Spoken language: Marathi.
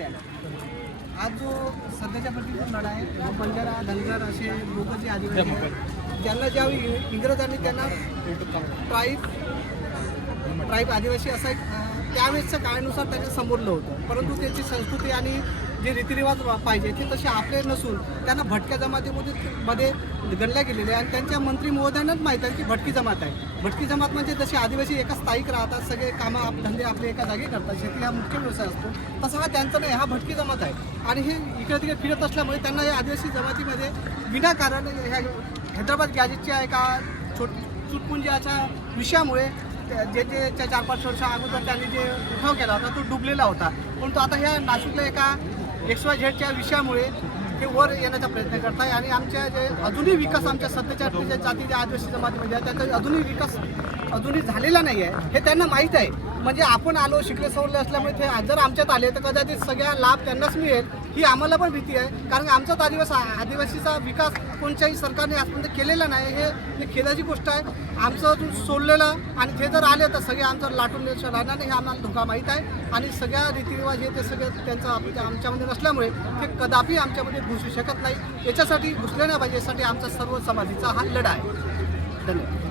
झालेले आज जो सध्याच्या परिस्थितीत लढा आहे तो बंजारा धनगर असे लोक जे आदिवासी आहेत ज्यांना ज्या इंग्रजांनी त्यांना ट्राईब ट्राईब आदिवासी असा एक त्यावेळेसच्या काळानुसार त्याच्या समोरलं होतं. परंतु त्यांची संस्कृती आणि जे रीतिरिवाज पाहिजे ते तसे आपले नसून त्यांना भटक्या जमातीमध्ये मध्ये गणल्या गेलेले आहे आणि त्यांच्या मंत्री महोदयांनाच माहीत आहे की भटकी जमात आहे. भटकी जमात म्हणजे जसे आदिवासी एका स्थायिक राहतात सगळे कामं आप धंदे आपले एका जागी करतात. शेती हा मुख्य व्यवसाय असतो. तसा हा त्यांचा नाही हा भटकी जमात आहे. आणि हे इकडे तिकडे फिरत असल्यामुळे त्यांना या आदिवासी जमातीमध्ये विनाकारण ह्या हैदराबाद गॅजेटच्या एका छोट चुटपुंजाच्या विषयामुळे जे जे त्या चार पाच वर्ष अगोदर त्यांनी जे उठाव केला होता तो डुबलेला होता. परंतु आता ह्या नाशिकला एका एक्स वाय झेडच्या विषयामुळे ते वर येण्याचा प्रयत्न करत आहे आणि आमच्या जे अजूनही विकास आमच्या सध्याच्या जे जाती ज्या आदिवासी जमातीमध्ये आहे त्याचा अजूनही विकास अजूनही झालेला नाही आहे हे त्यांना माहीत आहे. म्हणजे आपण आलो शिकले सवरले असल्यामुळे ते जर आमच्यात आले तर कदाचित सगळ्या लाभ त्यांनाच मिळेल ही आम्हाला पण भीती आहे. कारण आमचाच आदिवास आदिवासीचा विकास कोणत्याही सरकारने आजपर्यंत केलेला नाही. हे हे खेदाची गोष्ट आहे. आमचं अजून सोडलेलं आणि ते जर आले तर सगळे आमचं लाटून राहणार नाही हे आम्हाला धोका माहीत आहे. आणि सगळ्या रीतिरिवाज हे ते सगळे त्यांचं आमच्या आमच्यामध्ये नसल्यामुळे ते कदापि आमच्यामध्ये घुसू शकत नाही. याच्यासाठी घुसले नाही पाहिजे यासाठी आमचा सर्व समाधीचा हा लढा आहे. धन्यवाद.